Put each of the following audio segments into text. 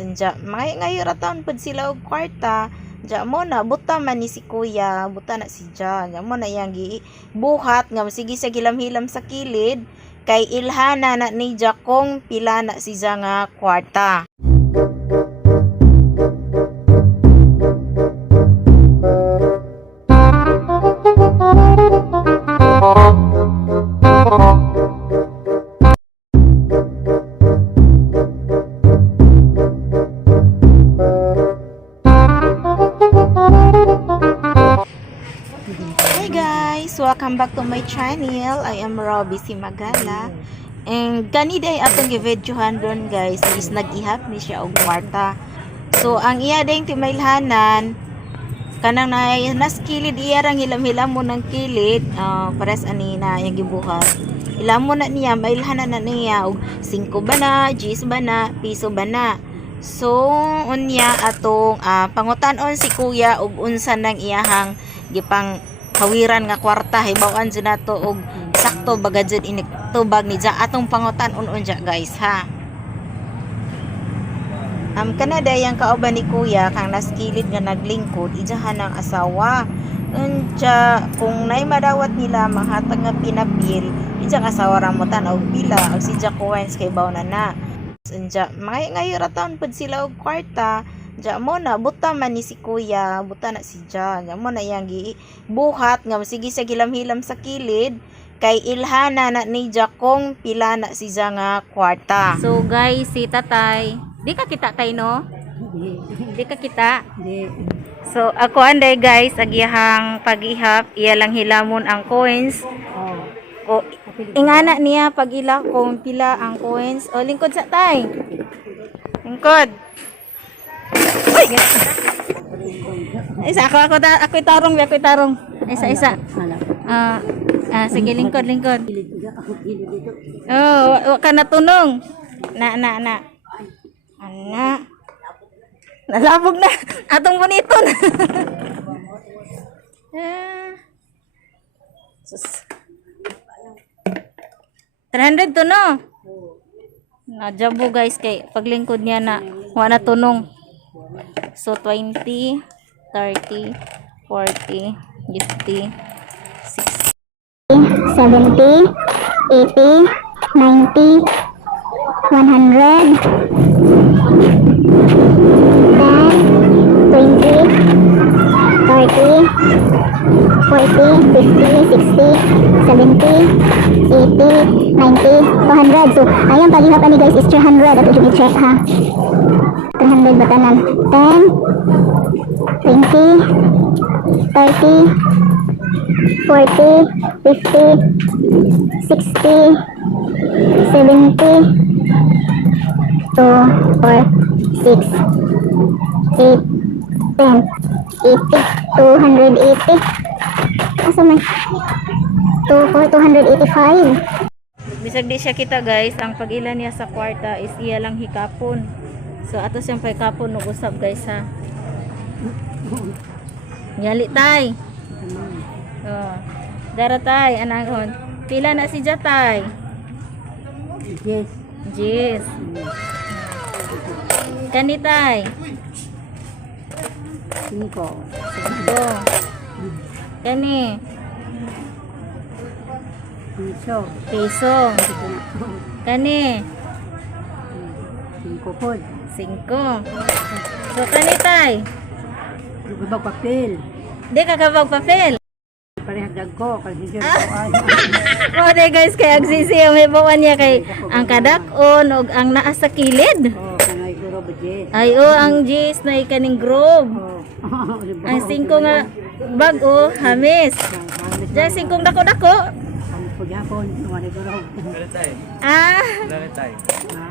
Anja, ngayon raton pud sila og kwarta. Ja mo na buta man ni si kuya, buta na si Ja. Ja mo na yang buhat nga sige sa gilam-hilam sa kilid kay ilhana na ni Ja kung pila na si Ja nga kwarta. Hey guys, welcome back to my channel. I am Robbie si Magala. And kaniday atong gi-videohan ron guys is nag-ihap ni siya og kwarta. So ang iya ding timailhanan kanang nas kilid iya rang hilam-hilam mo ng kilid, pares ani na yang gibuhat. Ilam mo na niya mailhanan na niya og 5 ba na, 10 ba na, piso ba na. So unya atong pangutan-on si kuya og unsa nang iyahang gipang hawiran nga kwarta hibaw-an jud nato og sakto bagad jud ini tubag ni Ja atong pangutan-on unja guys ha. Kana dayang kauban ni kuya kang naskilid nga naglingkod ijahan ang asawa. Unja kung nay madawat nila manghatag nga pinapil ijang asawa ra mo tan-og pila og si Ja coins kay baw na. Unja ngayon raton pud sila og kwarta. Ja mo na buta man ni si kuya, buta na si Ja. Ja mo na yang buhat nga sige sa gilam-hilam sa kilid kay ilhana na ni Ja kung pila na si Ja nga kwarta. So guys, si tatay, di ka kita kay no? Di ka kita? Di. So ako anday guys, agihang pag-ihap, iya lang hilamon ang coins. O ingana niya pag-ila kung pila ang coins. O lingkod sa tay. Lingkod. Uy! Isa ako tarong. Isa. Sige lingkod. Oh, wa ka natunong. Na. Ana. Nalabog na atong buniton. Sus. 300 to no. Najabo guys kay paglingkod niya na wa na tunong. So 20, 30, 40, 50, 60, 70, 80, 90, 100, 10, 20, 30, 40, 50, 60, 70, 80, 90, 200. So, ayan, pag-ihap ni guys is 300. At ito i-check ha. 300 batanan. 10, 20, 30, 40, 50, 60, 70, 2, 4, 6, 8, 10, 80, 280. Asa man? 285. Bisag di siya kita guys, ang pag-ila niya sa kwarta is iya lang hikapon. So ato siyang pagkapon ug usab guys ha. Yali tay. Oh. Dara tay anahon. Pila na si Jatay? Yes. Kani tay? 5. Kani? Piso. Kani? 5. So kani tay? Kabag papel. Di ka kabag papel. Parehagdag ko kasi dyan Oh, de guys kay agsisi ang hibawan niya kay ang kadakon og ang naa sa kilid. kanay guro budget. Ay ang Jis na ikaning grove. Ang 5 nga bag hamis. Diyan 5 dako-dako. Ang pugyapon, kanay guro.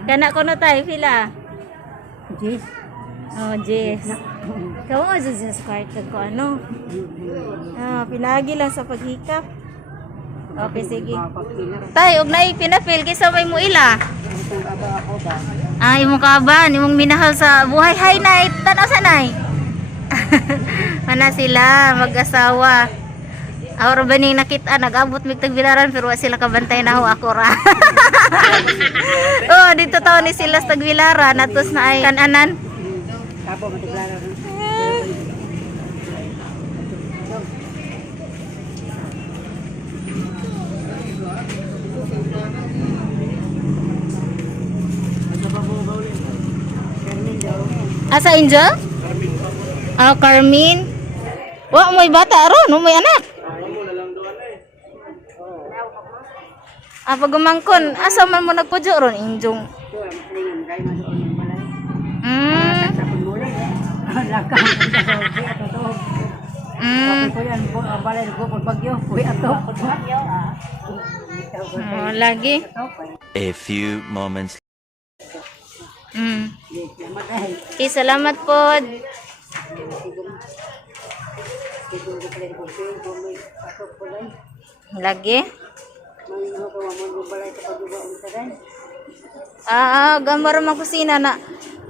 Kana ko na tay pila. Jis. Oh, Jis. Kamu mo sa kwarta ko ano? Pinagi lang sa paghikap. Okay, sige. Tay, og naay pinapil kaysa may mo ila. Imong kaban, imong minahal sa buhay. Hay nay, tanaw sa nay. Mana sila mag-asawa. Aura ba ning nakita nag-abot mig tagbilaran pero wa sila kabantay na ako ra. Oh, dito taon ni sila sa tagbilaran atos na ay kananan. Kapo matiklaro. Asa Angel? Ah, Carmen. Wa mo'y bata ron, mo'y anak. Ah, pagumangkon, asa man mo nagpudyo ron, Injong? Sa pagmulay eh. Lakang ato to. Ko yan po ang balay ko pag bagyo. Uy ato. Oh, lagi. A few moments. Okay, salamat po. Lagi. Gambar mang kusina na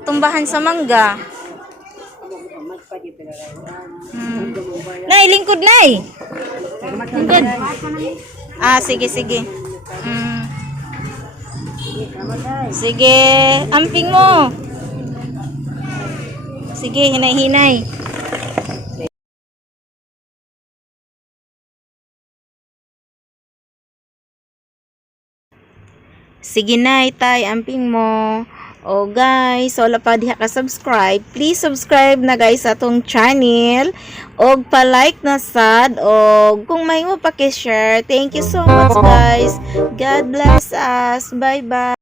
tumbahan sa mangga. Nay, lingkod nay. Lingkod. Ah, sige, sige. Sige, amping mo. Sige, hinay-hinay. Sige na, tay, amping mo. O guys, wala pa diha ka subscribe. Please subscribe na guys sa atong channel. Og pa-like na sad. Og kung may mo pa share. Thank you so much guys. God bless us. Bye-bye.